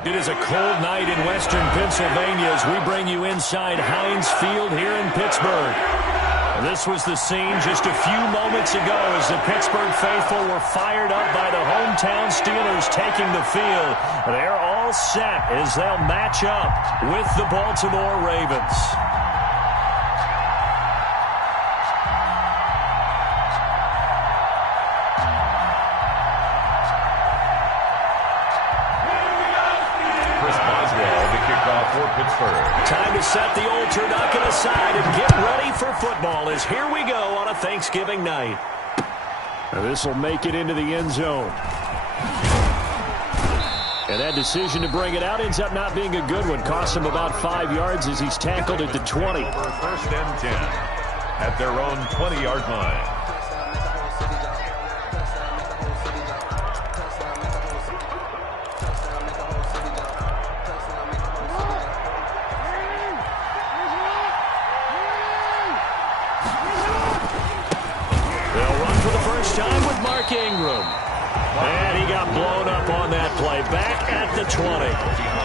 It is a cold night in western Pennsylvania as we bring you inside Heinz Field here in Pittsburgh. This was the scene just a few moments ago as the Pittsburgh faithful were fired up by the hometown Steelers taking the field. They're all set as they'll match up with the Baltimore Ravens. Time to set the old turducken aside and get ready for football as here we go on a Thanksgiving night. This will make it into the end zone. And that decision to bring it out ends up not being a good one. Costs him about 5 yards as he's tackled at the 20. First and 10 at their own 20-yard line. Ingram. And he got blown up on that play. Back at the 20.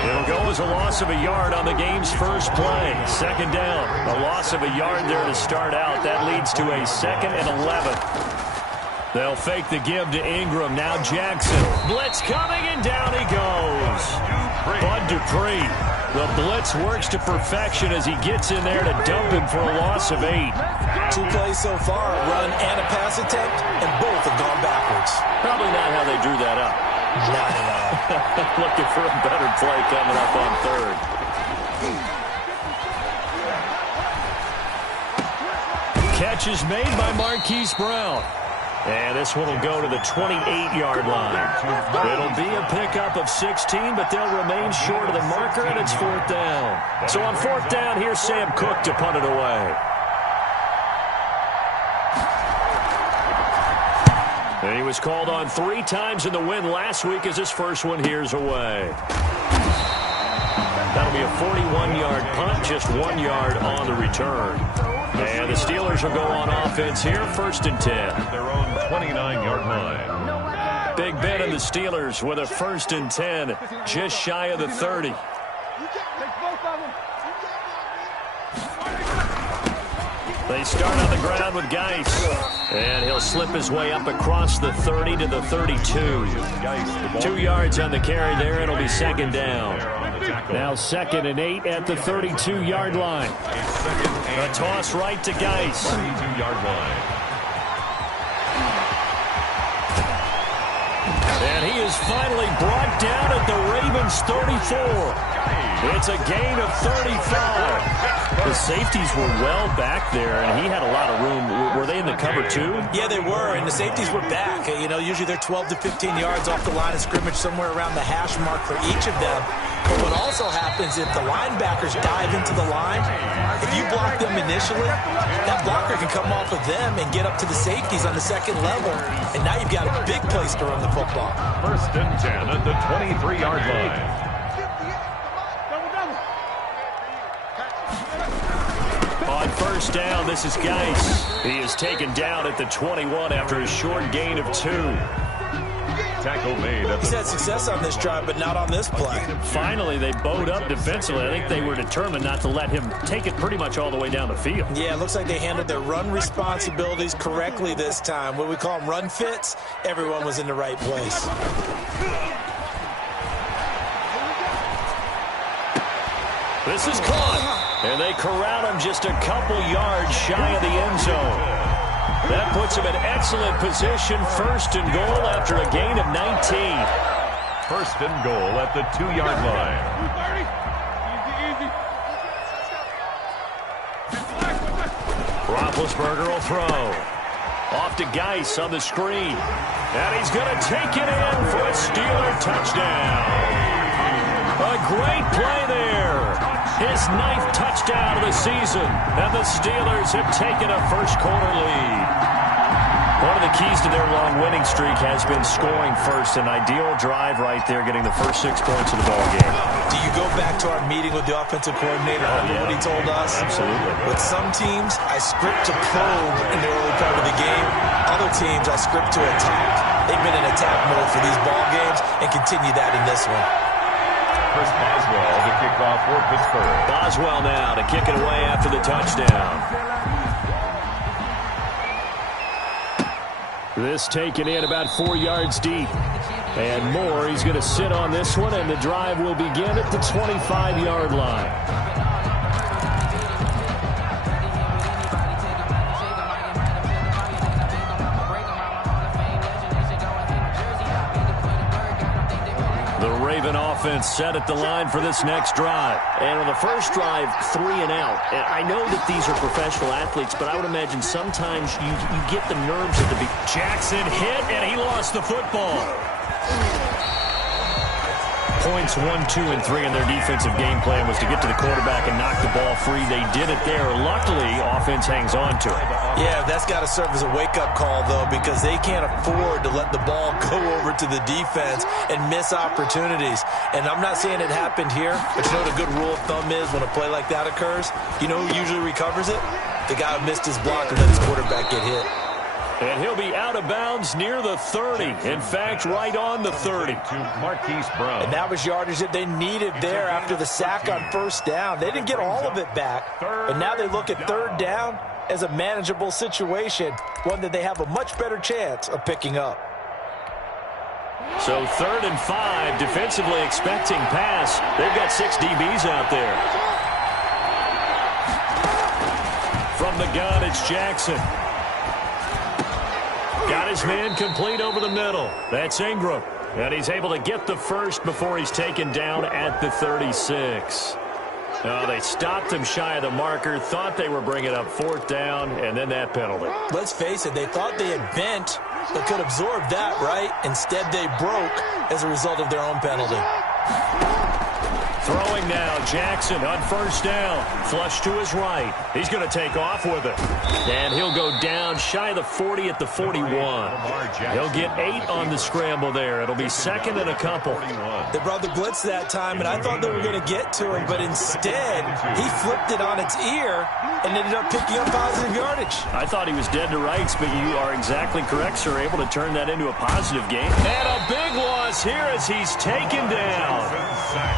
It'll go as a loss of a yard on the game's first play. Second down. A loss of a yard there to start out. That leads to a 2nd and 11. They'll fake the give to Ingram. Now Jackson. Blitz coming, and down he goes. Bud Dupree. The blitz works to perfection as he gets in there to dump him for a loss of 8. 2 plays so far, a run and a pass attempt, and both have gone backwards. Probably not how they drew that up. Not at all. Looking for a better play coming up on 3rd. Catch is made by Marquise Brown. And this one will go to the 28-yard line. It'll be a pickup of 16, but they'll remain short of the marker, and it's 4th down. So on 4th down, here's Sam Cook to punt it away. And he was called on 3 times in the win last week as his first one here's away. That'll be a 41-yard punt, just 1 yard on the return. And the Steelers will go on offense here, 1st and 10. At their own 29-yard line. Big Ben and the Steelers with a 1st and 10, just shy of the 30. They start on the ground with Geis. And he'll slip his way up across the 30 to the 32. 2 yards on the carry there. It'll be 2nd down. Now 2nd and 8 at the 32-yard line. A toss right to Geis. 32-yard line. And he is finally brought down at the Ravens' 34. It's a gain of 35. The safeties were well back there, and he had a lot of room. Were they in the cover, too? Yeah, they were, and the safeties were back. You know, usually they're 12 to 15 yards off the line of scrimmage, somewhere around the hash mark for each of them. But what also happens if the linebackers dive into the line, if you block them initially, that blocker can come off of them and get up to the safeties on the 2nd level. And now you've got a big place to run the football. 1st and 10 at the 23-yard line. On 1st down, this is Geis. He is taken down at the 21 after a short gain of 2. Tackle made. He's had success on this drive, but not on this play. Finally, they bowed up defensively. I think they were determined not to let him take it pretty much all the way down the field. Yeah, it looks like they handled their run responsibilities correctly this time. What we call them run fits, everyone was in the right place. This is caught, and they corral him just a couple yards shy of the end zone. That puts him in excellent position, 1st and goal after a gain of 19. 1st and goal at the 2-yard line. Roethlisberger will throw. Off to Geis on the screen. And he's going to take it in for a Steeler touchdown. A great play there. His 9th touchdown of the season. And the Steelers have taken a first-quarter lead. One of the keys to their long winning streak has been scoring first. An ideal drive right there, getting the first 6 points of the ballgame. Do you go back to our meeting with the offensive coordinator? Remember what he told us? Absolutely. With some teams, I script to probe in the early part of the game. Other teams, I script to attack. They've been in attack mode for these ball games and continue that in this one. Chris Boswell to kick off for Pittsburgh. Boswell now to kick it away after the touchdown. This taken in about 4 yards deep. And Moore, he's going to sit on this one, and the drive will begin at the 25-yard line. Offense set at the line for this next drive. And on the first drive, 3 and out. And I know that these are professional athletes, but I would imagine sometimes you get the nerves at the beginning. Jackson hit, and he lost the football. Points 1, 2, and 3 in their defensive game plan was to get to the quarterback and knock the ball free. They did it there. Luckily, offense hangs on to it. Yeah, that's got to serve as a wake-up call, though, because they can't afford to let the ball go over to the defense and miss opportunities. And I'm not saying it happened here, but you know what a good rule of thumb is when a play like that occurs? You know who usually recovers it? The guy who missed his block and let his quarterback get hit. And he'll be out of bounds near the 30. In fact, right on the 30. To Marquise Brown. And that was yardage that they needed there after the sack on first down. They didn't get all of it back, but now they look at third down as a manageable situation, one that they have a much better chance of picking up. So 3rd and 5, defensively expecting pass. They've got 6 DBs out there. From the gun, it's Jackson. Got his man complete over the middle. That's Ingram. And he's able to get the first before he's taken down at the 36. Oh, they stopped him shy of the marker, thought they were bringing up 4th down, and then that penalty. Let's face it, they thought they had bent but could absorb that, right? Instead, they broke as a result of their own penalty. Throwing now, Jackson on first down. Flush to his right. He's going to take off with it. And he'll go down shy of the 40 at the 41. He'll get 8 on the scramble there. It'll be 2nd and a couple. They brought the blitz that time, and I thought they were going to get to him, but instead, he flipped it on its ear and ended up picking up positive yardage. I thought he was dead to rights, but you are exactly correct, sir. Able to turn that into a positive game. And a big loss here as he's taken down.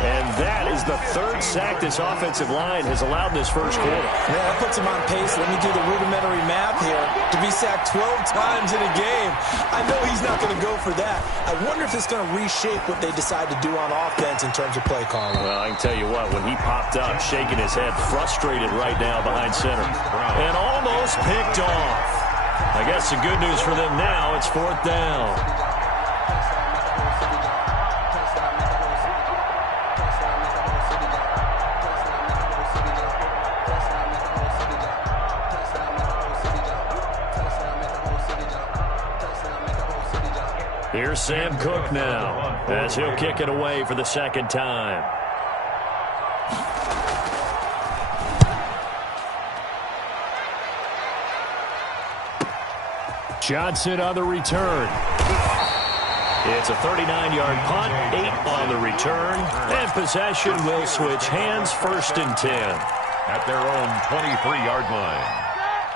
And that is the 3rd sack this offensive line has allowed in this first quarter. Yeah, that puts him on pace. Let me do the rudimentary math here. To be sacked 12 times in a game, I know he's not going to go for that. I wonder if it's going to reshape what they decide to do on offense in terms of play calling. Well, I can tell you what, when he popped up, shaking his head, frustrated right now behind center. And almost picked off. I guess the good news for them now, it's 4th down. Here's Sam Cook now, as he'll kick it away for the 2nd time. Johnson on the return. It's a 39-yard punt, 8 on the return, and possession will switch hands, 1st and 10. At their own 23-yard line.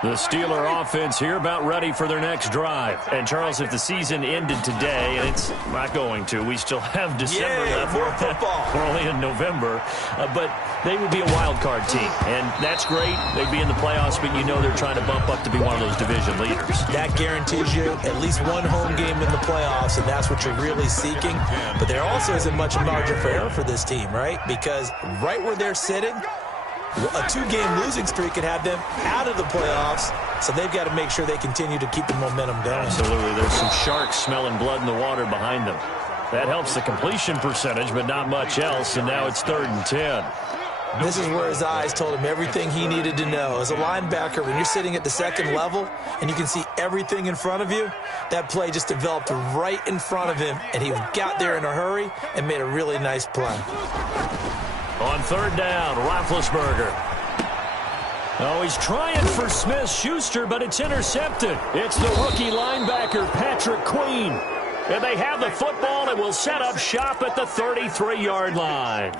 The Steeler offense here about ready for their next drive. And, Charles, if the season ended today, and it's not going to, we still have December left. More football. We're only in November. But they would be a wild card team. And that's great. They'd be in the playoffs, but you know they're trying to bump up to be one of those division leaders. That guarantees you at least one home game in the playoffs, and that's what you're really seeking. But there also isn't much margin for error for this team, right? Because right where they're sitting, a 2-game losing streak could have them out of the playoffs, so they've got to make sure they continue to keep the momentum going. Absolutely. There's some sharks smelling blood in the water behind them. That helps the completion percentage, but not much else, and now it's 3rd and 10. This is where his eyes told him everything he needed to know. As a linebacker, when you're sitting at the 2nd level and you can see everything in front of you, that play just developed right in front of him, and he got there in a hurry and made a really nice play. On 3rd down, Roethlisberger. Oh, he's trying for Smith-Schuster, but it's intercepted. It's the rookie linebacker, Patrick Queen. And they have the football and will set up shop at the 33-yard line.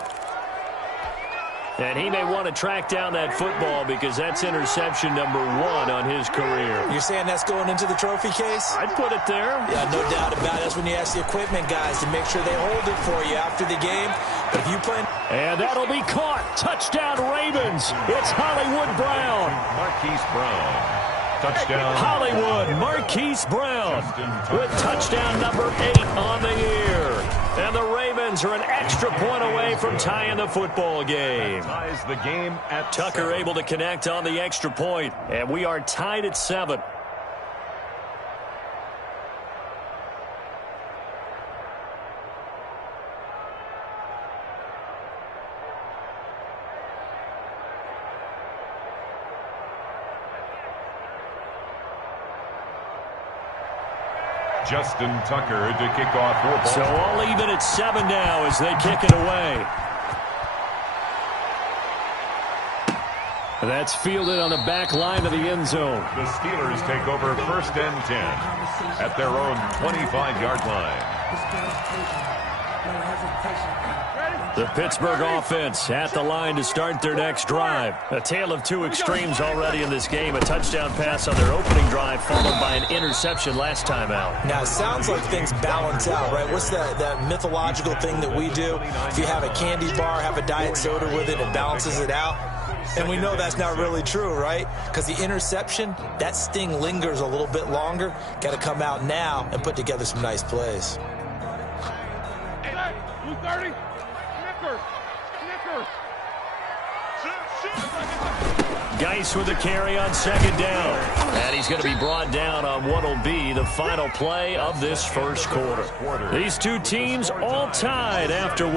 And he may want to track down that football because that's interception number 1 on his career. You're saying that's going into the trophy case? I'd put it there. Yeah, no doubt about it. That's when you ask the equipment guys to make sure they hold it for you after the game. But if you play... And that'll be caught. Touchdown, Ravens. It's Hollywood Brown. Marquise Brown. Touchdown. Hollywood, Marquise Brown with touchdown number 8 on the year. And the Ravens are an extra point away from tying the football game. Ties the game at Tucker 7. able to connect on the extra point. And we are tied at 7. Justin Tucker to kick off for Baltimore. So all even at 7 now as they kick it away. That's fielded on the back line of the end zone. The Steelers take over 1st and 10 at their own 25-yard line. The Pittsburgh offense at the line to start their next drive. A tale of two extremes already in this game. A touchdown pass on their opening drive followed by an interception last time out. Now, it sounds like things balance out, right? What's that mythological thing that we do? If you have a candy bar, have a diet soda with it, it balances it out. And we know that's not really true, right? Because the interception, that sting lingers a little bit longer. Got to come out now and put together some nice plays. 30. Geis with the carry on 2nd down. And he's going to be brought down on what will be the final play of this first quarter. These two teams all tied after 1.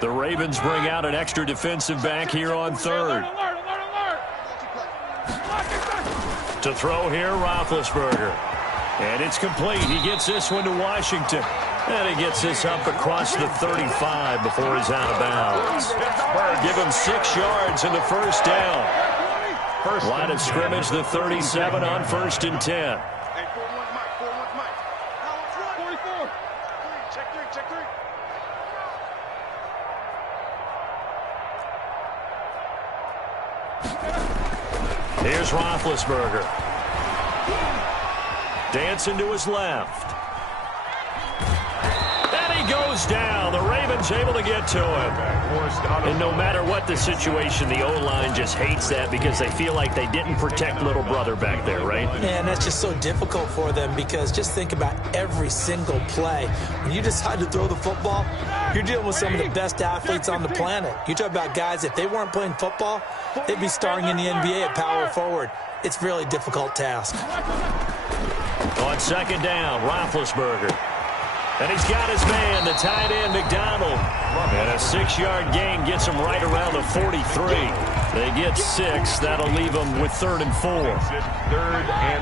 The Ravens bring out an extra defensive back here on 3rd. To throw here, Roethlisberger. And it's complete. He gets this one to Washington. And he gets this up across the 35 before he's out of bounds. Give him 6 yards in the first down. Line of scrimmage, the 37 on 1st and 10. Here's Roethlisberger. Dancing to his left. And he goes down. The Ravens able to get to him. And no matter what the situation, the O-line just hates that because they feel like they didn't protect little brother back there, right? Man, that's just so difficult for them because just think about every single play. When you decide to throw the football, you're dealing with some of the best athletes on the planet. You talk about guys, if they weren't playing football, they'd be starring in the NBA at power forward. It's a really difficult task. On 2nd down, Roethlisberger. And he's got his man, the tight end, McDonald. And a 6-yard gain gets him right around the 43. They get 6. That'll leave them with 3rd and 4.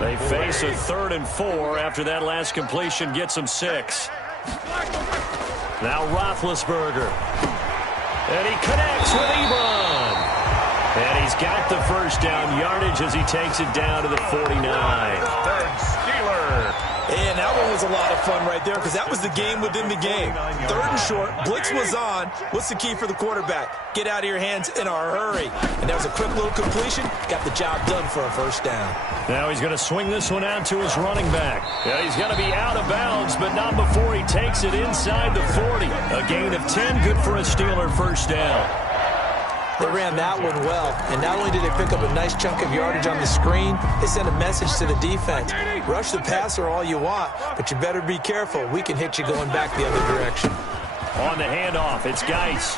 They face a 3rd and 4 after that last completion gets them 6. Now Roethlisberger. And he connects with Ebron. And he's got the first down yardage as he takes it down to the 49. Steeler. And that one was a lot of fun right there because that was the game within the game. 3rd and short, blitz was on. What's the key for the quarterback? Get out of your hands in a hurry. And that was a quick little completion. Got the job done for a first down. Now he's going to swing this one out to his running back. Yeah, he's going to be out of bounds, but not before he takes it inside the 40. A gain of 10, good for a Steeler first down. They ran that one well, and not only did they pick up a nice chunk of yardage on the screen, they sent a message to the defense. Rush the passer all you want, but you better be careful. We can hit you going back the other direction. On the handoff, it's Geis.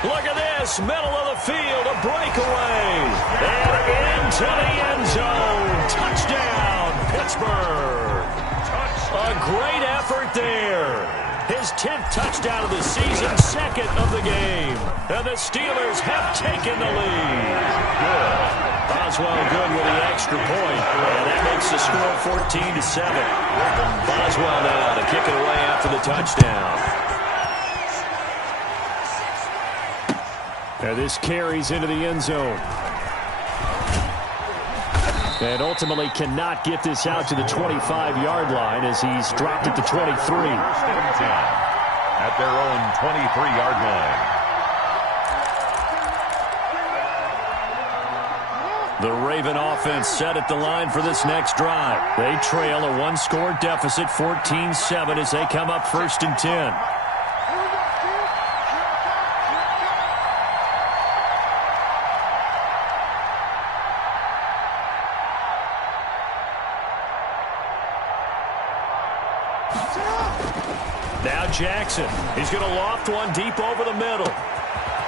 Look at this, middle of the field, a breakaway. And into the end zone. Touchdown, Pittsburgh. A great effort there. His 10th touchdown of the season, 2nd of the game. And the Steelers have taken the lead. Boswell good with the extra point. And that makes the score 14-7. Boswell now to kick it away after the touchdown. And this carries into the end zone. And ultimately cannot get this out to the 25-yard line as he's dropped it to 23. First and 10 at their own 23-yard line. The Raven offense set at the line for this next drive. They trail a one-score deficit, 14-7, as they come up first and 10. Now Jackson. He's going to loft one deep over the middle.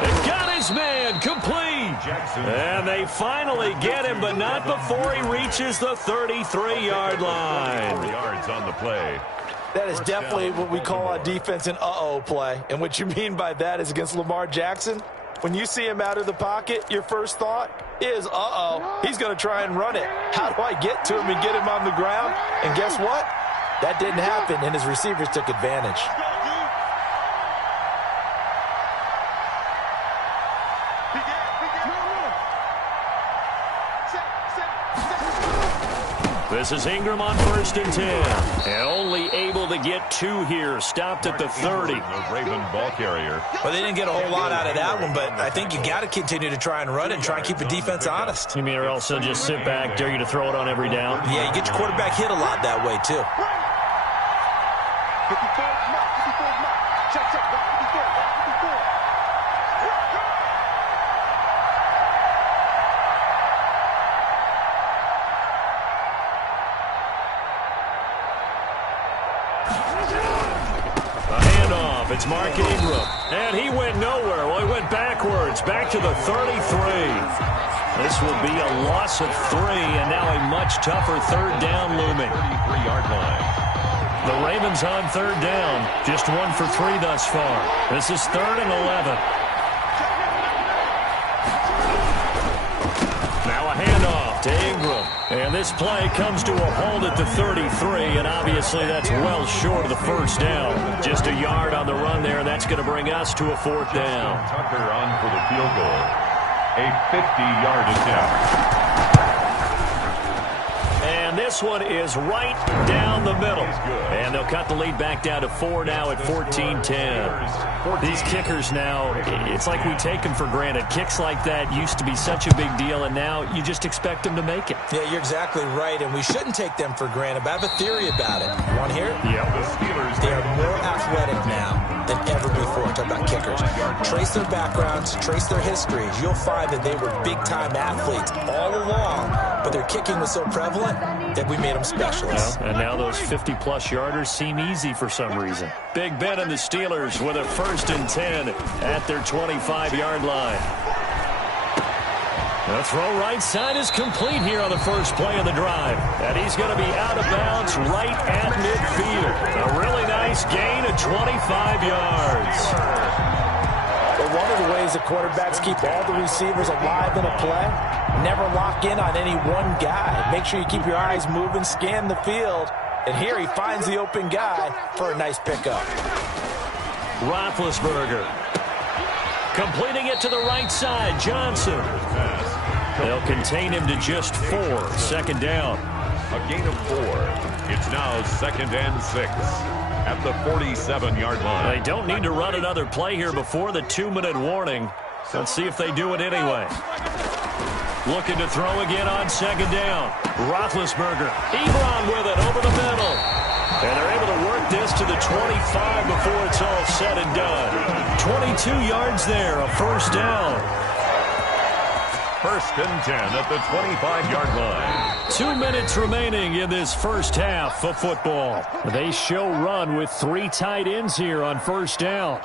They've got his man complete. Jackson. And they finally get him, but not before he reaches the 33-yard line. 4 yards on the play. That is definitely what we call on defense an uh-oh play. And what you mean by that is against Lamar Jackson, when you see him out of the pocket, your first thought is, uh-oh, he's going to try and run it. How do I get to him and get him on the ground? And guess what? That didn't happen, and his receivers took advantage. This is Ingram on first and 10. And only able to get 2 here. Stopped at the 30. The Raven ball carrier. Well, they didn't get a whole lot out of that one, but I think you got to continue to try and run it and try and keep the defense honest. You mean or else they'll just sit back, dare you to throw it on every down? Yeah, you get your quarterback hit a lot that way, too. It's Mark Ingram, and he went nowhere. Well, he went backwards, back to the 33. This will be a loss of 3, and now a much tougher third down looming. 33-yard line. The Ravens on third down, just 1 for 3 thus far. This is 3rd and 11. Now a handoff to Ingram. And this play comes to a halt at the 33, and obviously that's well short of the first down. Just a yard on the run there, and that's going to bring us to a 4th down. Tucker on for the field goal. A 50-yard attempt. And this one is right down the middle. And they'll cut the lead back down to 4 now at 14-10. These kickers now, it's like we take them for granted. Kicks like that used to be such a big deal, and now you just expect them to make it. Yeah, you're exactly right, and we shouldn't take them for granted, but I have a theory about it. You want to hear it? Yeah, the Steelers. They are more athletic now than ever before. Talk about kickers. Trace their backgrounds, trace their histories. You'll find that they were big-time athletes all along, but their kicking was so prevalent that we made them specialists. Well, and now those 50-plus yarders seem easy for some reason. Big Ben and the Steelers with a 1st and 10 at their 25-yard line. The throw right side is complete here on the first play of the drive. And he's going to be out of bounds right at midfield. A really nice gain of 25 yards. But one of the ways the quarterbacks keep all the receivers alive in a play, never lock in on any one guy. Make sure you keep your eyes moving, scan the field. And here he finds the open guy for a nice pickup. Roethlisberger completing it to the right side. Johnson. They'll contain him to just 4. 2nd down. A gain of 4. It's now 2nd and 6 at the 47-yard line. They don't need to run another play here before the 2-minute warning. Let's see if they do it anyway. Looking to throw again on 2nd down. Roethlisberger. Ebron with it over the middle. And they're able to work this to the 25 before it's all said and done. 22 yards there, a 1st down. 1st and 10 at the 25-yard line. 2 minutes remaining in this first half of football. They show run with 3 tight ends here on 1st down.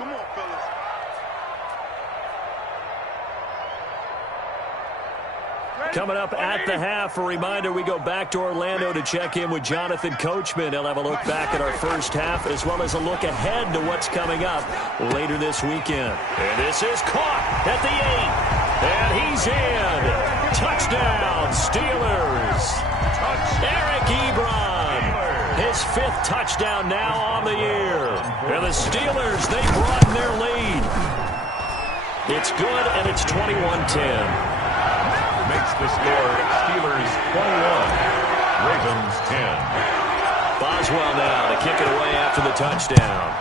Coming up at the half, a reminder, we go back to Orlando to check in with Jonathan Coachman. He'll have a look back at our first half as well as a look ahead to what's coming up later this weekend. And this is caught at the 8. And he's in. Touchdown, Steelers. Eric Ebron. His 5th touchdown now on the year. And the Steelers, they broaden their lead. It's good, and it's 21-10. Makes the score Steelers 21. Boswell now to kick it away after the touchdown.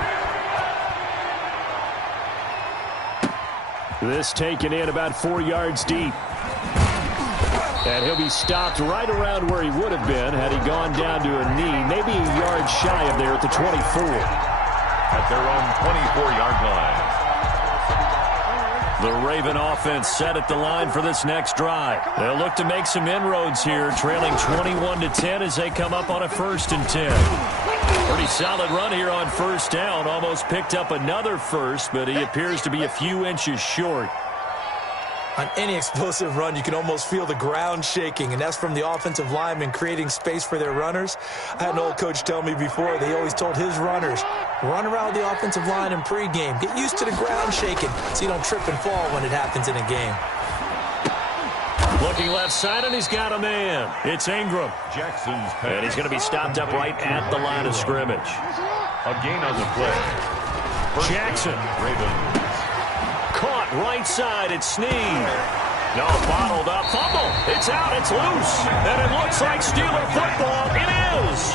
This taken in about 4 yards deep. And he'll be stopped right around where he would have been had he gone down to a knee, maybe a yard shy of there at the 24. At their own 24-yard line. The Raven offense set at the line for this next drive. They'll look to make some inroads here, trailing 21-10 as they come up on a 1st and 10. Pretty solid run here on first down. Almost picked up another first, but he appears to be a few inches short. On any explosive run, you can almost feel the ground shaking, and that's from the offensive linemen creating space for their runners. I had an old coach tell me before, they always told his runners, run around the offensive line in pregame. Get used to the ground shaking so you don't trip and fall when it happens in a game. Looking left side, and he's got a man. It's Ingram. Jackson's pass. And he's going to be stopped up right at the line of scrimmage. A gain on the play. Jackson. Ravens. Caught right side. It's Snead. No, bottled up. Fumble. It's out. It's loose. And it looks like Steeler football. It is.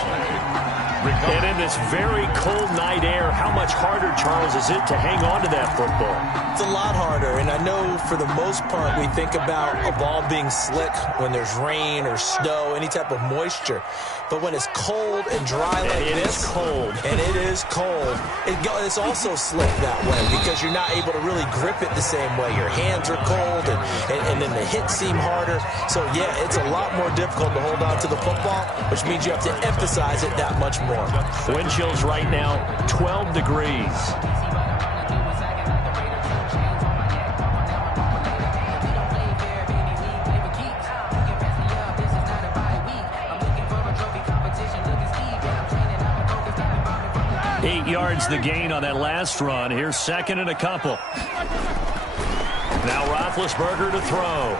And in this very cold night air, how much harder, Charles, is it to hang on to that football? It's a lot harder, and I know for the most part we think about a ball being slick when there's rain or snow, any type of moisture. But when it's cold and dry like this, it's cold, and it is cold, it's also slick that way because you're not able to really grip it the same way. Your hands are cold, and then the hits seem harder. So, yeah, it's a lot more difficult to hold on to the football, which means you have to emphasize it that much more. Wind chills right now, 12 degrees. Yards the gain on that last run. Here's 2nd and a couple. Now Roethlisberger to throw.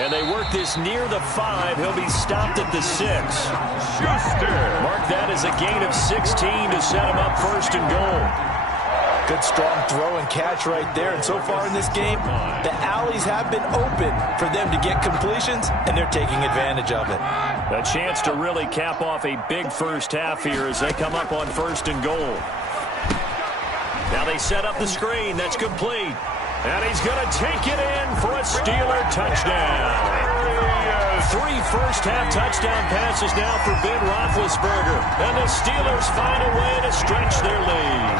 And they work this near the 5. He'll be stopped at the 6. Schuster. Mark that as a gain of 16 to set him up 1st and goal. Good strong throw and catch right there. And so far in this game, the alleys have been open for them to get completions, and they're taking advantage of it. A chance to really cap off a big first half here as they come up on 1st and goal. Now they set up the screen. That's complete. And he's going to take it in for a Steeler touchdown. 3 first-half touchdown passes now for Ben Roethlisberger. And the Steelers find a way to stretch their lead.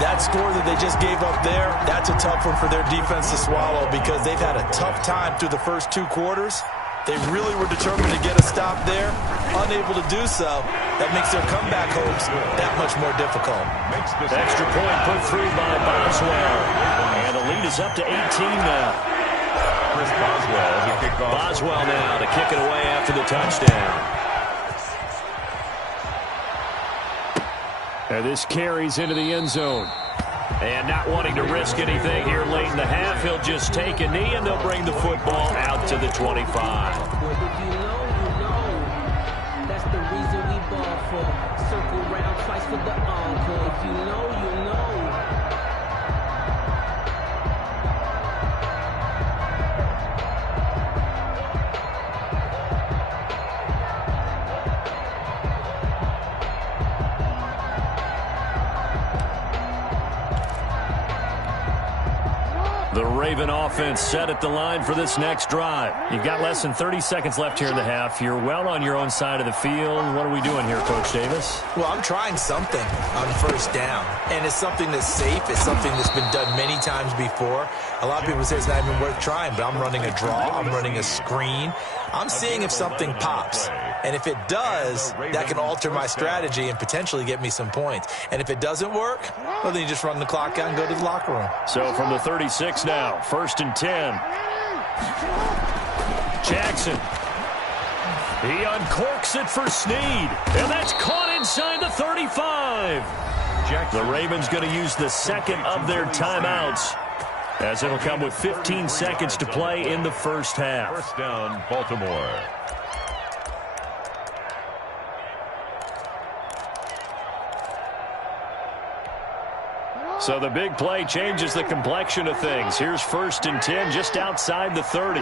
That score that they just gave up there, that's a tough one for their defense to swallow because they've had a tough time through the first 2 quarters. They really were determined to get a stop there. Unable to do so, that makes their comeback hopes that much more difficult. Extra point put through by Boswell. And the lead is up to 18 now. Chris Boswell to kick off. Boswell now to kick it away after the touchdown. And this carries into the end zone. And not wanting to risk anything here late in the half, he'll just take a knee and they'll bring the football out to the 25. If you know, you know. That's the reason we ball for. Circle round twice for the encore. If you know, you know. The Raven offense set at the line for this next drive. You've got less than 30 seconds left here in the half. You're well on your own side of the field. What are we doing here, Coach Davis? Well, I'm trying something on 1st down, and it's something that's safe. It's something that's been done many times before. A lot of people say it's not even worth trying, but I'm running a draw. I'm running a screen. I'm seeing if something pops. And if it does, that can alter my strategy and potentially get me some points. And if it doesn't work, well, then you just run the clock out and go to the locker room. So from the 36 now, 1st and 10. Jackson. He uncorks it for Snead. And that's caught inside the 35. The Ravens going to use the 2nd of their timeouts, as it'll come with 15 seconds to play in the first half. 1st down, Baltimore. So the big play changes the complexion of things. Here's 1st and 10 just outside the 30.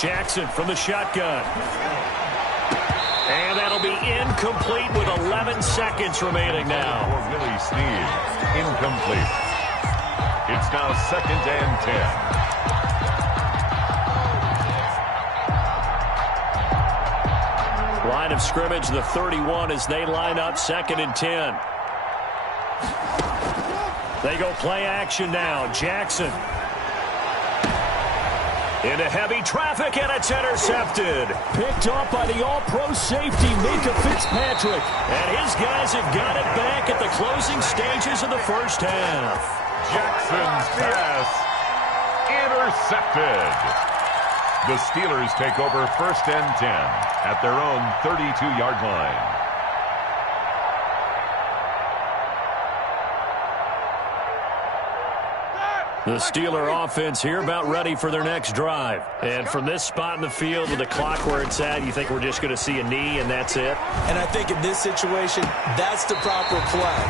Jackson from the shotgun. And that'll be incomplete with 11 seconds remaining now. For Willie Snead, incomplete. It's now 2nd and 10. Line of scrimmage, the 31 as they line up 2nd and 10. They go play action now. Jackson. Into heavy traffic, and it's intercepted. Picked off by the all-pro safety, Minkah Fitzpatrick. And his guys have got it back at the closing stages of the first half. Jackson's pass intercepted. The Steelers take over 1st and 10 at their own 32-yard line. The Steeler offense here about ready for their next drive. And from this spot in the field with the clock where it's at, you think we're just going to see a knee and that's it? And I think in this situation, that's the proper play.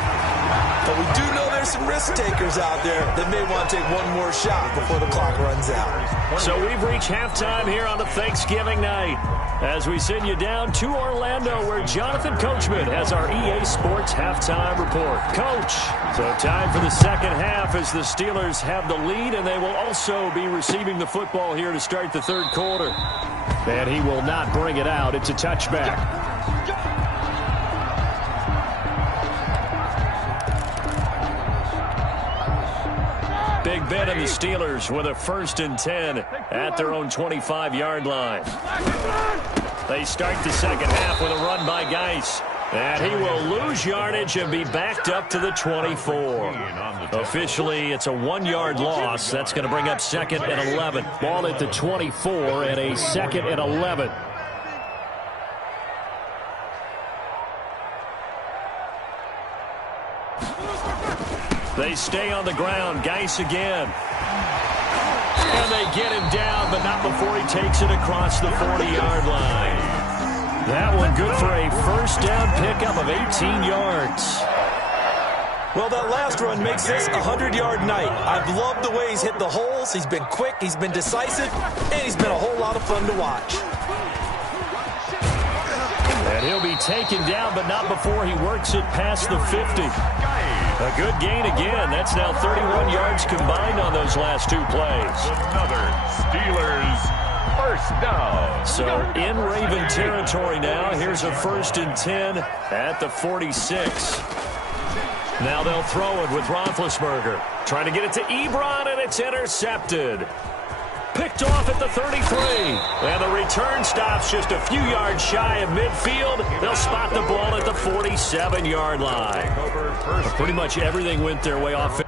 But we do know there's some risk takers out there that may want to take one more shot before the clock runs out. So we've reached halftime here on a Thanksgiving night as we send you down to Orlando where Jonathan Coachman has our EA Sports halftime report. Coach, so time for the second half as the Steelers have the lead, and they will also be receiving the football here to start the third quarter. And he will not bring it out. It's a touchback. Big Ben and the Steelers with a 1st and 10 at their own 25-yard line. They start the second half with a run by Geis. And he will lose yardage and be backed up to the 24. Officially, it's a 1-yard loss. That's going to bring up 2nd and 11. Ball at the 24 and a 2nd and 11. They stay on the ground. Geis again. And they get him down, but not before he takes it across the 40-yard line. That one good for a first down pickup of 18 yards. Well, that last run makes this a 100-yard night. I've loved the way he's hit the holes. He's been quick, he's been decisive, and he's been a whole lot of fun to watch. And he'll be taken down, but not before he works it past the 50. A good gain again. That's now 31 yards combined on those last two plays. Another Steelers first down. So in Raven territory now. Here's a 1st and 10 at the 46. Now they'll throw it with Roethlisberger. Trying to get it to Ebron, and it's intercepted. Picked off at the 33. And the return stops just a few yards shy of midfield. They'll spot the ball at the 47-yard line. Pretty much everything went their way off.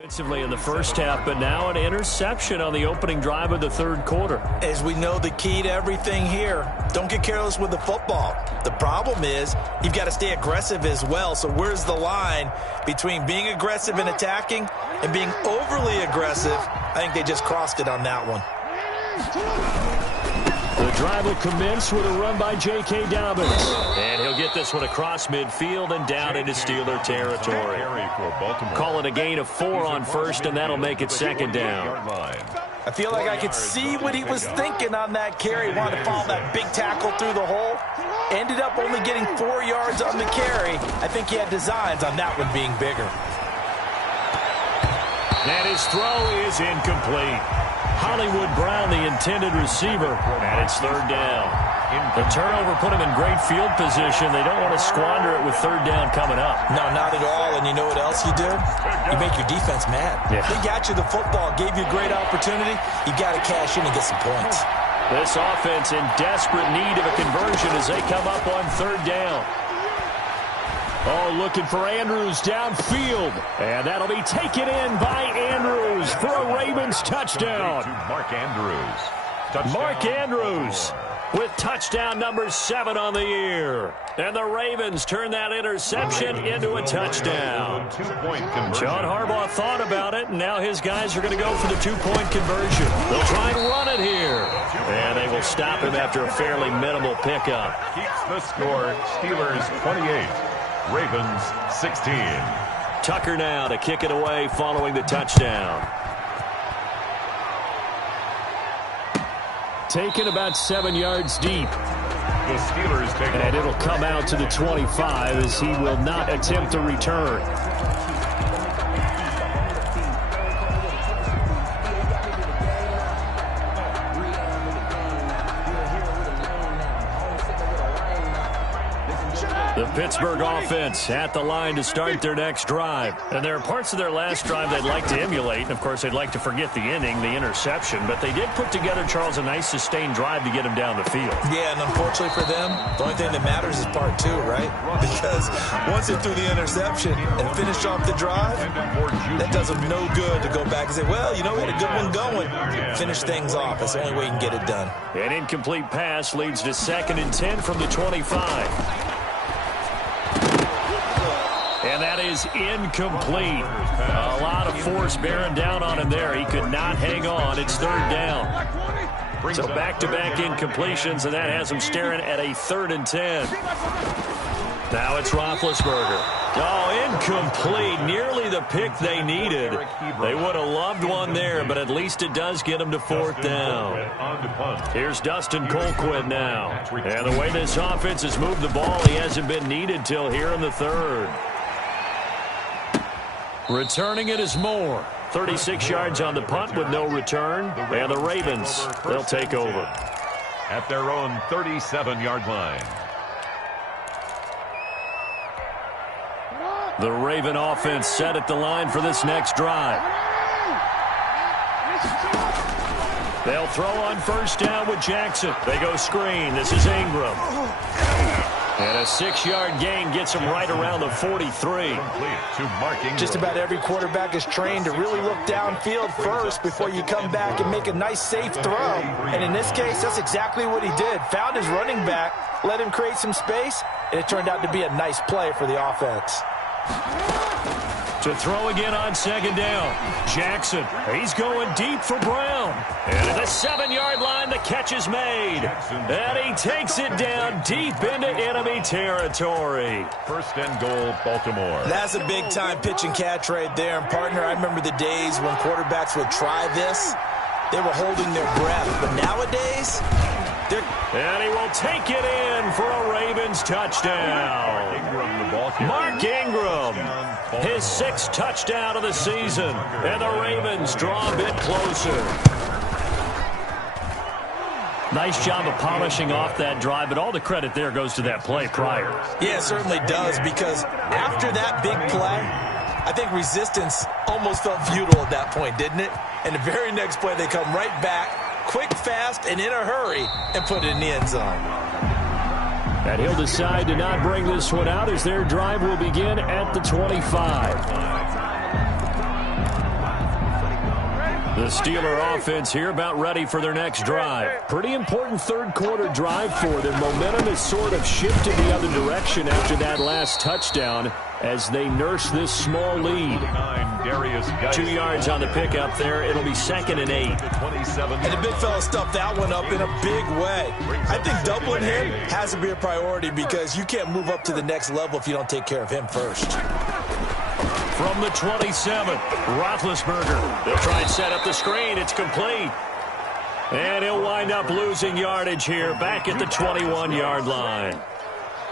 Offensively in the first half, but now an interception on the opening drive of the third quarter. As we know, the key to everything here, don't get careless with the football. The problem is you've got to stay aggressive as well. So where's the line between being aggressive and attacking and being overly aggressive? I think they just crossed it on that one. The drive will commence with a run by J.K. Dobbins. And he'll get this one across midfield and down into Steeler territory. Call it a gain of 4 on first, and that'll make it 2nd down. I feel like I could see what he was thinking on that carry. He wanted to follow that big tackle through the hole. Ended up only getting 4 yards on the carry. I think he had designs on that one being bigger. And his throw is incomplete. Hollywood Brown, the intended receiver, and it's 3rd down. The turnover put him in great field position. They don't want to squander it with 3rd down coming up. No, not at all. And you know what else you did? You make your defense mad. Yeah. They got you the football, gave you a great opportunity. You got to cash in and get some points. This offense in desperate need of a conversion as they come up on 3rd down. Oh, looking for Andrews downfield. And that'll be taken in by Andrews for a Ravens touchdown. Mark Andrews. Touchdown. Mark Andrews with touchdown number 7 on the year. And the Ravens turn that interception into a touchdown. John Harbaugh thought about it, and now his guys are going to go for the 2-point conversion. They'll try and run it here. And they will stop him after a fairly minimal pickup. Keeps the score. Steelers 28, Ravens 16. Tucker now to kick it away following the touchdown. Taken about 7 yards deep. The Steelers take And it'll come out to the 25 as he will not attempt a return. The Pittsburgh offense at the line to start their next drive. And there are parts of their last drive they'd like to emulate. And, of course, they'd like to forget the inning, the interception. But they did put together, Charles, a nice sustained drive to get him down the field. Yeah, and unfortunately for them, the only thing that matters is part 2, right? Because once they threw the interception and finished off the drive, that does them no good to go back and say, well, you know, we had a good one going. Finish things off. That's the only way you can get it done. An incomplete pass leads to 2nd and 10 from the 25. And that is incomplete. A lot of force bearing down on him there. He could not hang on. It's 3rd down. So back-to-back incompletions, and that has him staring at a 3rd and 10. Now it's Roethlisberger. Oh, incomplete. Nearly the pick they needed. They would have loved one there, but at least it does get them to 4th down. Here's Dustin Colquitt now. And the way this offense has moved the ball, he hasn't been needed till here in the 3rd. Returning it is Moore. 36 yards on the punt with no return. And the Ravens, they'll take over. At their own 37-yard line. The Raven offense set at the line for this next drive. They'll throw on 1st down with Jackson. They go screen. This is Ingram. And a 6-yard gain gets him right around the 43. Just about every quarterback is trained to really look downfield first before you come back and make a nice, safe throw. And in this case, that's exactly what he did. Found his running back, let him create some space, and it turned out to be a nice play for the offense. To throw again on 2nd down. Jackson, he's going deep for Brown. And at the 7-yard line, the catch is made. And he takes it down deep into enemy territory. 1st and goal, Baltimore. That's a big-time pitch and catch right there. And, partner, I remember the days when quarterbacks would try this. They were holding their breath. But nowadays, and he will take it in for a Ravens touchdown. Mark Ingram, his 6th touchdown of the season. And the Ravens draw a bit closer. Nice job of polishing off that drive, but all the credit there goes to that play prior. Yeah, it certainly does, because after that big play, I think resistance almost felt futile at that point, didn't it? And the very next play, they come right back, quick, fast, and in a hurry, and put it in the end zone. And he'll decide to not bring this one out as their drive will begin at the 25. The Steeler offense here about ready for their next drive. Pretty important 3rd quarter drive for them. Momentum has sort of shifted the other direction after that last touchdown as they nurse this small lead. 2 yards on the pickup there. It'll be 2nd and 8. And the big fella stuffed that one up in a big way. I think doubling him has to be a priority because you can't move up to the next level if you don't take care of him first. From the 27, Roethlisberger. They'll try and set up the screen. It's complete. And he'll wind up losing yardage here back at the 21-yard line.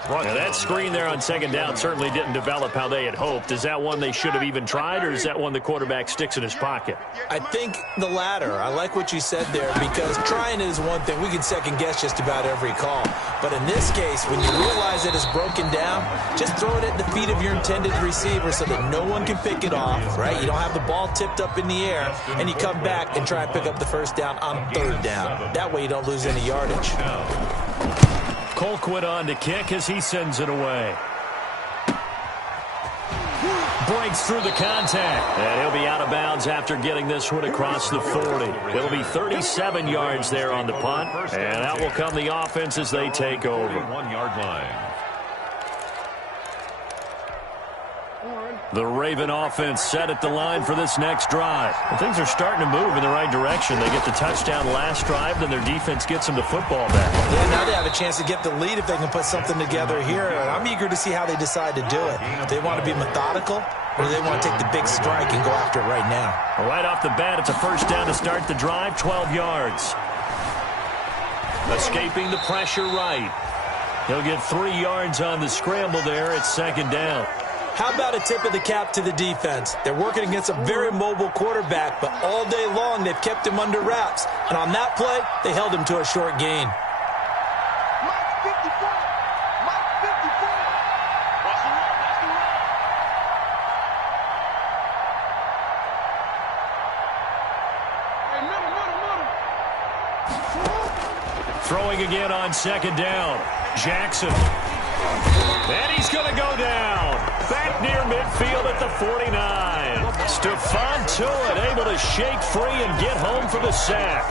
Now that screen there on 2nd down certainly didn't develop how they had hoped. Is that one they should have even tried, or is that one the quarterback sticks in his pocket? I think the latter. I like what you said there, because trying it is one thing. We can second-guess just about every call. But in this case, when you realize that it's broken down, just throw it at the feet of your intended receiver so that no one can pick it off, right? You don't have the ball tipped up in the air, and you come back and try and pick up the 1st down on 3rd down. That way you don't lose any yardage. Colquitt on to kick as he sends it away. breaks through the contact. And he'll be out of bounds after getting this one across the 40. It'll be 37 yards there on the punt. And out will come the offense as they take over. 1-yard line. The Raven offense set at the line for this next drive. And things are starting to move in the right direction. They get the touchdown last drive, then their defense gets them the football back. Yeah, now they have a chance to get the lead if they can put something together here. And I'm eager to see how they decide to do it. Do they want to be methodical, or do they want to take the big strike and go after it right now? Right off the bat, it's a first down to start the drive, 12 yards. Escaping the pressure right. He'll get 3 yards on the scramble there. It's second down. How about a tip of the cap to the defense? They're working against a very mobile quarterback, but all day long they've kept him under wraps. And on that play, they held him to a short gain. Throwing again on second down. Jackson. And he's going to go down. Back near midfield at the 49. Stephon Tuitt able to shake free and get home for the sack.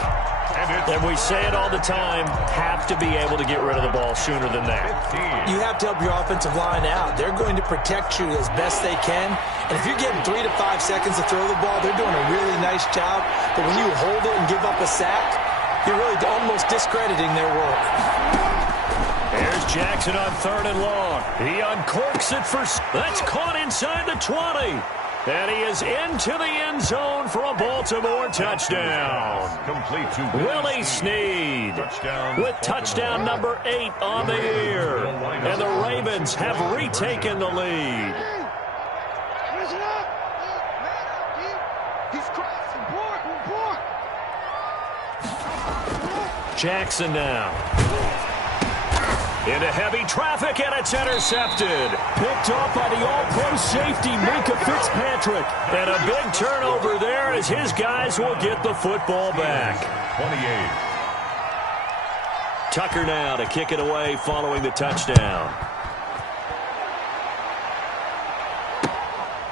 And we say it all the time, have to be able to get rid of the ball sooner than that. You have to help your offensive line out. They're going to protect you as best they can. And if you're getting 3 to 5 seconds to throw the ball, they're doing a really nice job. But when you hold it and give up a sack, you're really almost discrediting their work. Here's Jackson on 3rd and long. He uncorks it for... That's caught inside the 20. And he is into the end zone for a Baltimore touchdown. Complete to Willie Snead with touchdown number 8 on the year. And the Ravens have retaken the lead. Jackson now. Into heavy traffic, and it's intercepted. Picked off by the all-pro safety, Minkah Fitzpatrick. And a big turnover there as his guys will get the football back. 28. Tucker now to kick it away following the touchdown.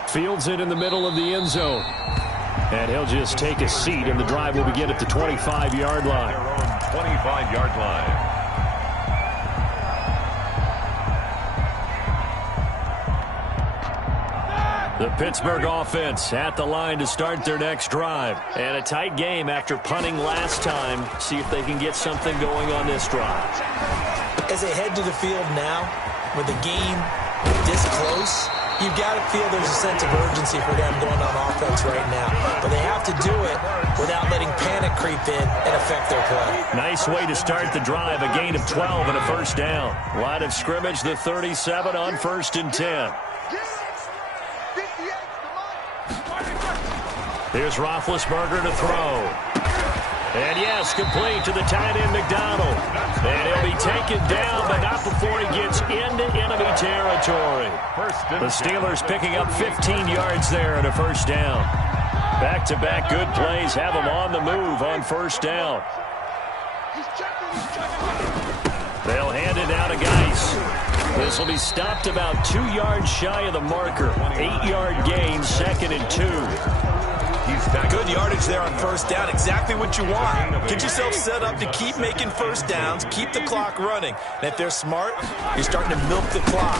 Fields it in the middle of the end zone. And he'll just take a seat, and the drive will begin at the 25-yard line. Their own 25-yard line. The Pittsburgh offense at the line to start their next drive. And a tight game after punting last time. See if they can get something going on this drive. As they head to the field now, with the game this close, you've got to feel there's a sense of urgency for them going on offense right now. But they have to do it without letting panic creep in and affect their play. Nice way to start the drive. A gain of 12 and a first down. Line of scrimmage, the 37 on 1st and 10. Here's Roethlisberger to throw. And yes, complete to the tight end McDonald. And he'll be taken down, but not before he gets into enemy territory. The Steelers picking up 15 yards there and a first down. Back-to-back good plays have them on the move on first down. They'll hand it out to Geis. This will be stopped about 2 yards shy of the marker. 8-yard gain, 2nd and 2. Good yardage there on first down. Exactly what you want. Get yourself set up to keep making first downs, keep the clock running. And if they're smart, you're starting to milk the clock.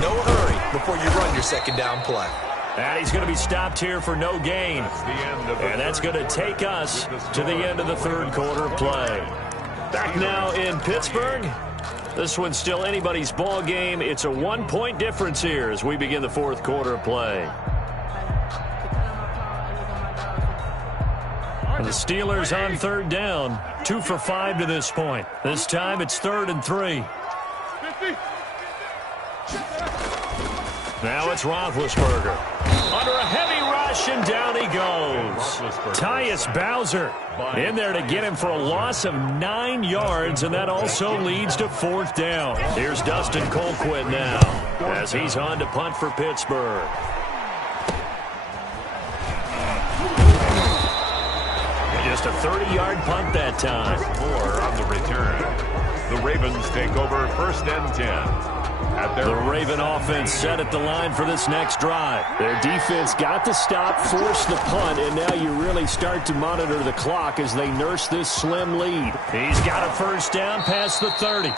No hurry before you run your second down play. And he's going to be stopped here for no gain. And that's going to take us to the end of the third quarter of play. Back now in Pittsburgh. This one's still anybody's ball game. It's a 1-point difference here as we begin the fourth quarter of play. And the Steelers on 3rd down. 2 for 5 to this point. This time it's 3rd and 3. Now it's Roethlisberger. Under a heavy rush, and down he goes. Tyus Bowser in there to get him for a loss of 9 yards, and that also leads to 4th down. Here's Dustin Colquitt now as he's on to punt for Pittsburgh. Just a 30-yard punt that time. 4 on the return. The Ravens take over 1st and 10. The Raven offense set at the line for this next drive. Their defense got the stop, forced the punt, and now you really start to monitor the clock as they nurse this slim lead. He's got a first down past the 30.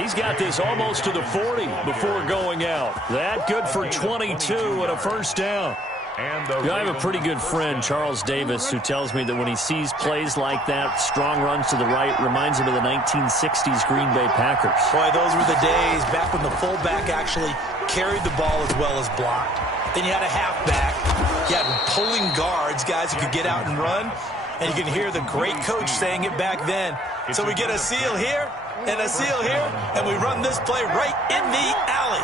He's got this almost to the 40 before going out. That good for 22 and a first down. I have a pretty good friend, Charles Davis, who tells me that when he sees plays like that, strong runs to the right, reminds him of the 1960s Green Bay Packers. Boy, those were the days back when the fullback actually carried the ball as well as blocked. Then you had a halfback. You had pulling guards, guys who could get out and run. And you can hear the great coach saying it back then. So we get a seal here and a seal here, and we run this play right in the alley.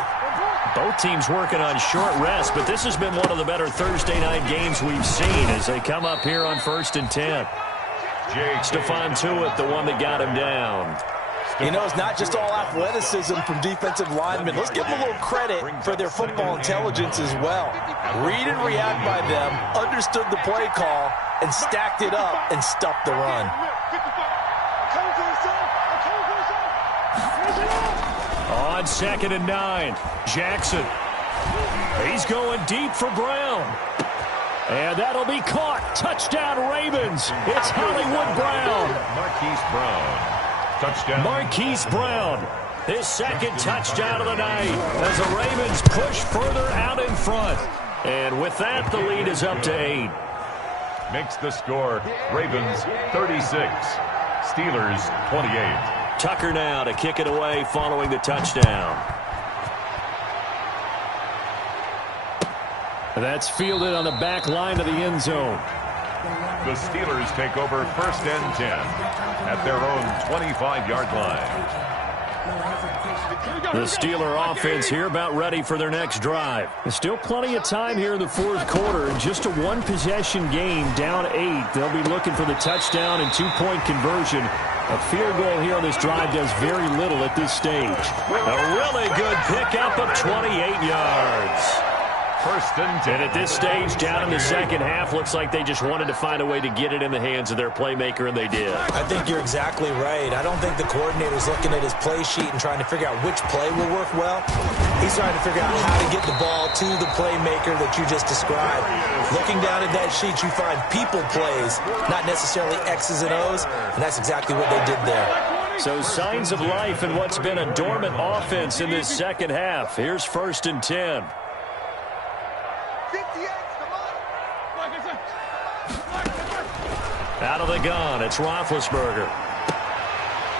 Both teams working on short rest, but this has been one of the better Thursday night games we've seen as they come up here on 1st and 10. Stephon Tuitt, the one that got him down. You know, it's not just all athleticism from defensive linemen. Let's give them a little credit for their football intelligence as well. Read and react by them, understood the play call, and stacked it up and stuffed the run. On 2nd and 9, Jackson. He's going deep for Brown. And that'll be caught. Touchdown, Ravens. It's Hollywood Brown. Marquise Brown. Touchdown. Marquise Brown. His second touchdown of the night as the Ravens push further out in front. And with that, the lead is up to 8. Makes the score Ravens 36, Steelers 28. Tucker now to kick it away following the touchdown. That's fielded on the back line of the end zone. The Steelers take over 1st and 10 at their own 25-yard line. The Steeler offense here about ready for their next drive. There's still plenty of time here in the 4th quarter. And just a one-possession game, down 8. They'll be looking for the touchdown and 2-point conversion. A field goal here on this drive does very little at this stage. A really good pickup of 28 yards. 1st and 10. And at this stage, down in the second half, looks like they just wanted to find a way to get it in the hands of their playmaker, and they did. I think you're exactly right. I don't think the coordinator's looking at his play sheet and trying to figure out which play will work well. He's trying to figure out how to get the ball to the playmaker that you just described. Looking down at that sheet, you find people plays, not necessarily X's and O's, and that's exactly what they did there. So signs of life in what's been a dormant offense in this second half. Here's 1st and 10. Out of the gun, it's Roethlisberger.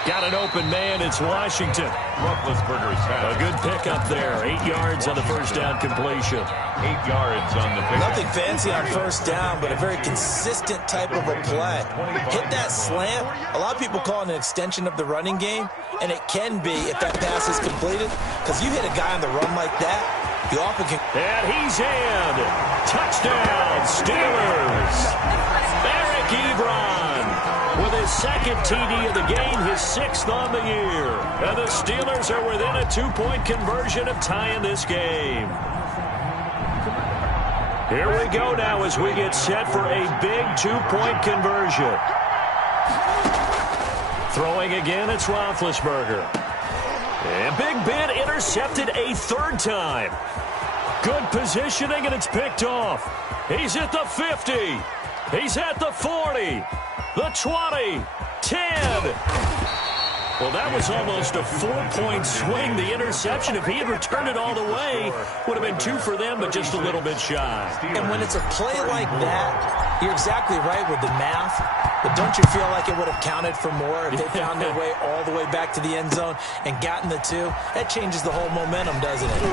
Got an open man, it's Washington. Roethlisberger's pass. A good pickup there. 8 yards on the first down completion. 8 yards on the pickup. Nothing fancy on first down, but a very consistent type of a play. Hit that slant. A lot of people call it an extension of the running game, and it can be if that pass is completed, because you hit a guy on the run like that, you often can. And he's in. Touchdown, Steelers. Eric Ebron with his second TD of the game, his 6th on the year. And the Steelers are within a 2-point conversion of tying this game. Here we go now as we get set for a big 2-point conversion. Throwing again, it's Roethlisberger. And Big Ben intercepted a 3rd time. Good positioning, and it's picked off. He's at the 50. He's at the 40. The 20. 10. Well, that was almost a 4-point swing. The interception, if he had returned it all the way, would have been 2 for them, but just a little bit shy. And when it's a play like that, you're exactly right with the math. But don't you feel like it would have counted for more if they found their way all the way back to the end zone and gotten the 2? That changes the whole momentum, doesn't it?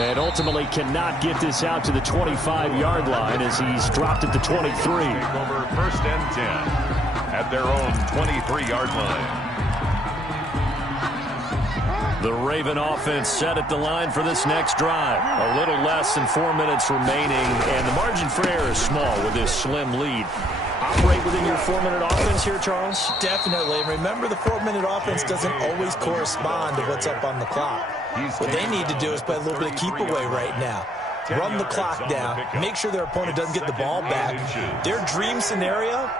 And ultimately cannot get this out to the 25-yard line as he's dropped at the 23. Over 1st and 10 at their own 23-yard line. The Raven offense set at the line for this next drive. A little less than 4 minutes remaining, and the margin for error is small with this slim lead. Operate within your 4-minute offense here, Charles? Definitely. Remember, the 4-minute offense doesn't always correspond to what's up on the clock. What they need to do is play a little bit of keep away right now. run the clock down, make sure their opponent doesn't get the ball back. Their dream scenario,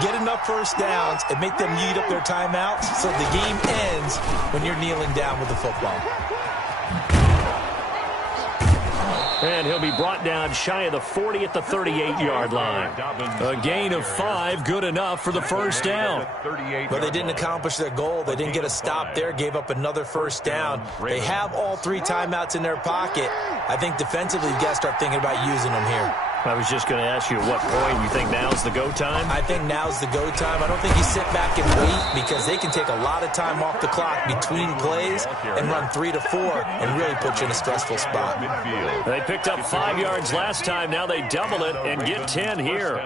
get enough first downs and make them eat up their timeouts so the game ends when you're kneeling down with the football. And he'll be brought down shy of the 40 at the 38-yard line. A gain of 5, good enough for the first down. But they didn't accomplish their goal. They didn't get a stop there, gave up another first down. They have all 3 timeouts in their pocket. I think defensively, you've got to start thinking about using them here. I was just going to ask you at what point you think now's the go time? I think now's the go time. I don't think you sit back and wait because they can take a lot of time off the clock between plays and run 3 to 4 and really put you in a stressful spot. They picked up 5 yards last time. Now they double it and get 10 here.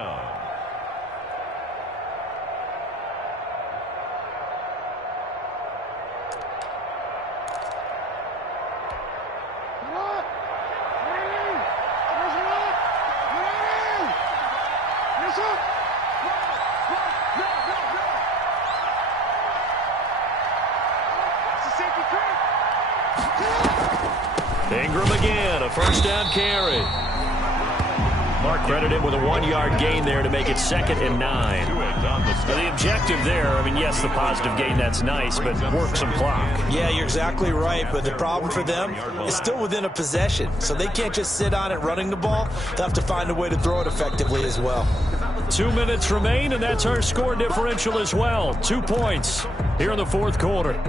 Ingram again, a first down carry. Mark credited with a 1-yard gain there to make it 2nd and 9. So the objective there, I mean, yes, the positive gain, that's nice, but work some clock. Yeah, you're exactly right, but the problem for them is still within a possession, so they can't just sit on it running the ball. They'll have to find a way to throw it effectively as well. 2 minutes remain, and that's our score differential as well. 2 points here in the 4th quarter.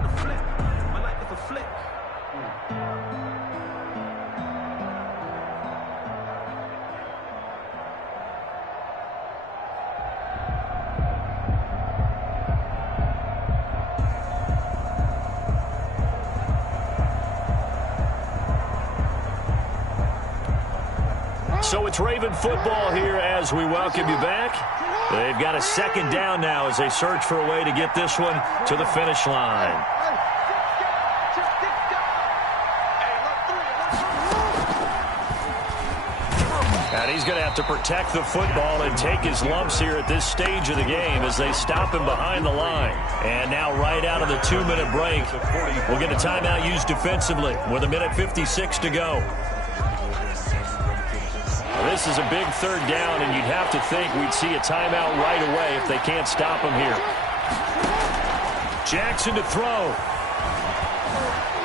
So it's Raven football here as we welcome you back. They've got a 2nd down now as they search for a way to get this one to the finish line. And he's going to have to protect the football and take his lumps here at this stage of the game as they stop him behind the line. And now right out of the 2-minute break, we'll get a timeout used defensively with 1:56 to go. This is a big 3rd down, and you'd have to think we'd see a timeout right away if they can't stop him here. Jackson to throw.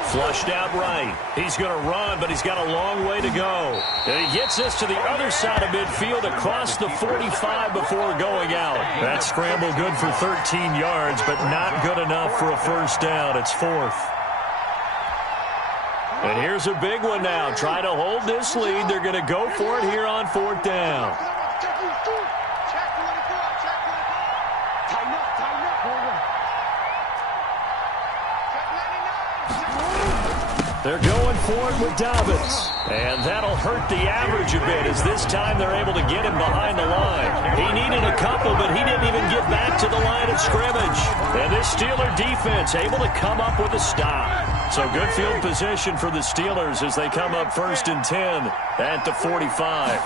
Flushed out right. He's going to run, but he's got a long way to go. And he gets this to the other side of midfield across the 45 before going out. That scramble good for 13 yards, but not good enough for a first down. It's 4th. And here's a big one now. Try to hold this lead. They're going to go for it here on 4th down. They're going for it with Dobbins. And that'll hurt the average a bit as this time they're able to get him behind the line. He needed a couple, but he didn't even get back to the line of scrimmage. And this Steeler defense able to come up with a stop. So good field position for the Steelers as they come up 1st and 10 at the 45.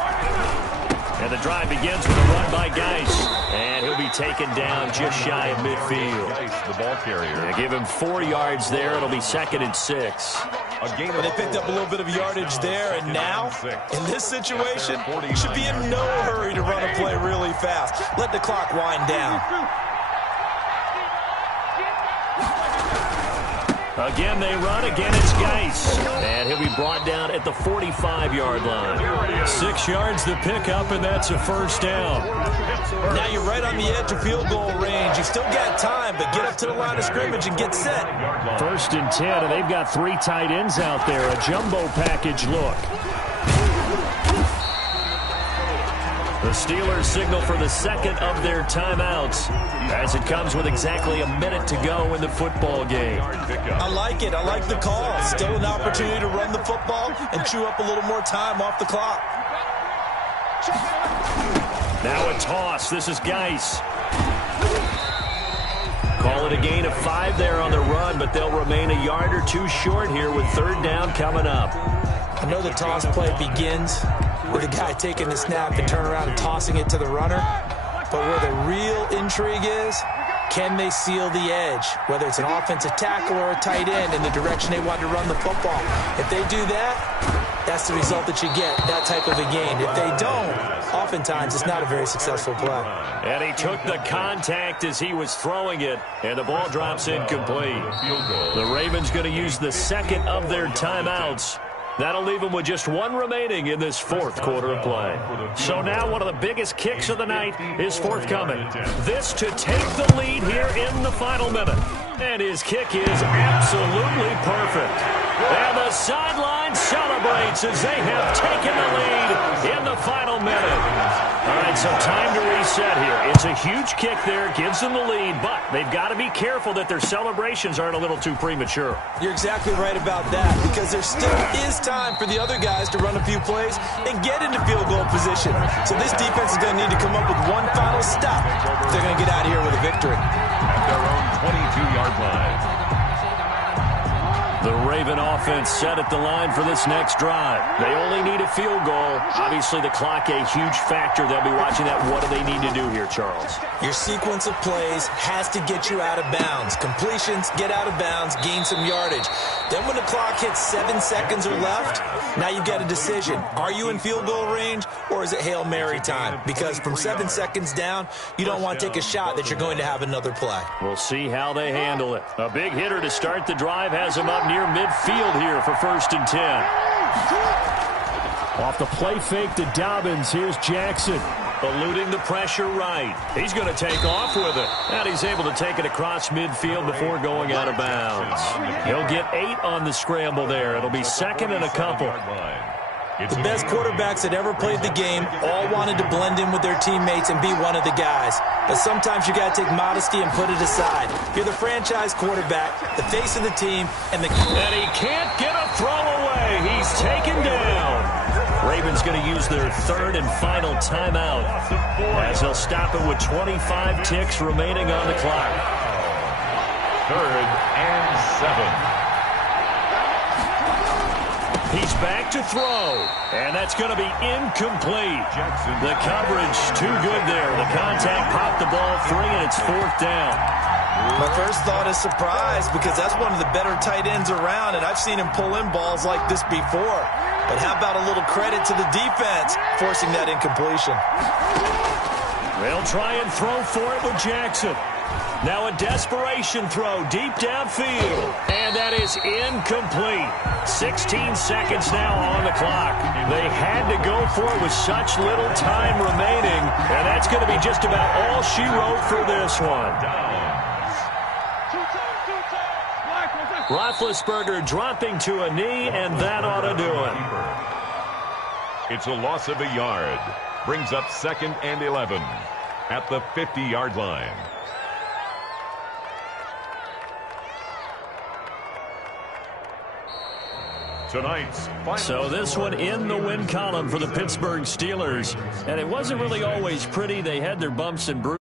And the drive begins with a run by Geis. And he'll be taken down just shy of midfield. Geis, the ball carrier. They give him 4 yards there. It'll be 2nd and 6. But they picked up a little bit of yardage there, and now, in this situation, should be in no hurry to run a play really fast. Let the clock wind down. Again, they run. Again, it's Geis. And he'll be brought down at the 45-yard line. 6 yards to pick up, and that's a first down. Now you're right on the edge of field goal range. You've still got time, but get up to the line of scrimmage and get set. 1st and 10, and they've got 3 tight ends out there. A jumbo package look. The Steelers signal for the 2nd of their timeouts as it comes with exactly a minute to go in the football game. I like it. I like the call. Still an opportunity to run the football and chew up a little more time off the clock. Now a toss. This is Geis. Call it a gain of 5 there on the run, but they'll remain a yard or 2 short here with 3rd down coming up. I know the toss play begins with the guy taking the snap and turn around and tossing it to the runner. But where the real intrigue is Can they seal the edge, whether it's an offensive tackle or a tight end, in the direction they want to run the football? If they do that, that's the result that you get, that type of a game. If they don't, oftentimes it's not a very successful play. And he took the contact as he was throwing it, and the ball drops incomplete. The Ravens going to use the second of their timeouts. That'll leave them with just one remaining in this fourth quarter of play. So now one of the biggest kicks of the night is forthcoming. This to take the lead here in the final minute. And his kick is absolutely perfect. And the sideline celebrates as they have taken the lead in the final minute. All right, so time to reset here. It's a huge kick there, gives them the lead, but they've got to be careful that their celebrations aren't a little too premature. You're exactly right about that, because there still is time for the other guys to run a few plays and get into field goal position. So this defense is going to need to come up with one final stop if they're going to get out of here with a victory. At their own 22-yard line. The Raven offense set at the line for this next drive. They only need a field goal. Obviously, the clock a huge factor. They'll be watching that. What do they need to do here, Charles? Your sequence of plays has to get you out of bounds. Completions, get out of bounds, gain some yardage. Then when the clock hits 7 seconds or left, now you've got a decision. Are you in field goal range, or is it Hail Mary time? Because from 7 seconds down, you don't want to take a shot that you're going to have another play. We'll see how they handle it. A big hitter to start the drive has him up near midfield here for 1st and 10. Off the play fake to Dobbins, here's Jackson. Eluding the pressure right. He's going to take off with it. And he's able to take it across midfield before going out of bounds. He'll get 8 on the scramble there. It'll be 2nd and a couple. The best quarterbacks that ever played the game all wanted to blend in with their teammates and be one of the guys. But sometimes you got to take modesty and put it aside. You're the franchise quarterback, the face of the team, and he can't get a throw away. He's taken down. Ravens going to use their 3rd and final timeout as they'll stop it with 25 ticks remaining on the clock. 3rd and 7. He's back to throw, and that's going to be incomplete. The coverage too good there. The contact popped the ball free, and it's 4th down. My first thought is surprise, because that's one of the better tight ends around, and I've seen him pull in balls like this before. But how about a little credit to the defense forcing that incompletion? They'll try and throw for it with Jackson. Now a desperation throw deep downfield, and that is incomplete. 16 seconds now on the clock. They had to go for it with such little time remaining, and that's going to be just about all she wrote for this one. Roethlisberger dropping to a knee, and that ought to do it. It's a loss of a yard. Brings up 2nd and 11 at the 50-yard line. So this one in the win column for the Pittsburgh Steelers. And it wasn't really always pretty. They had their bumps and bruises.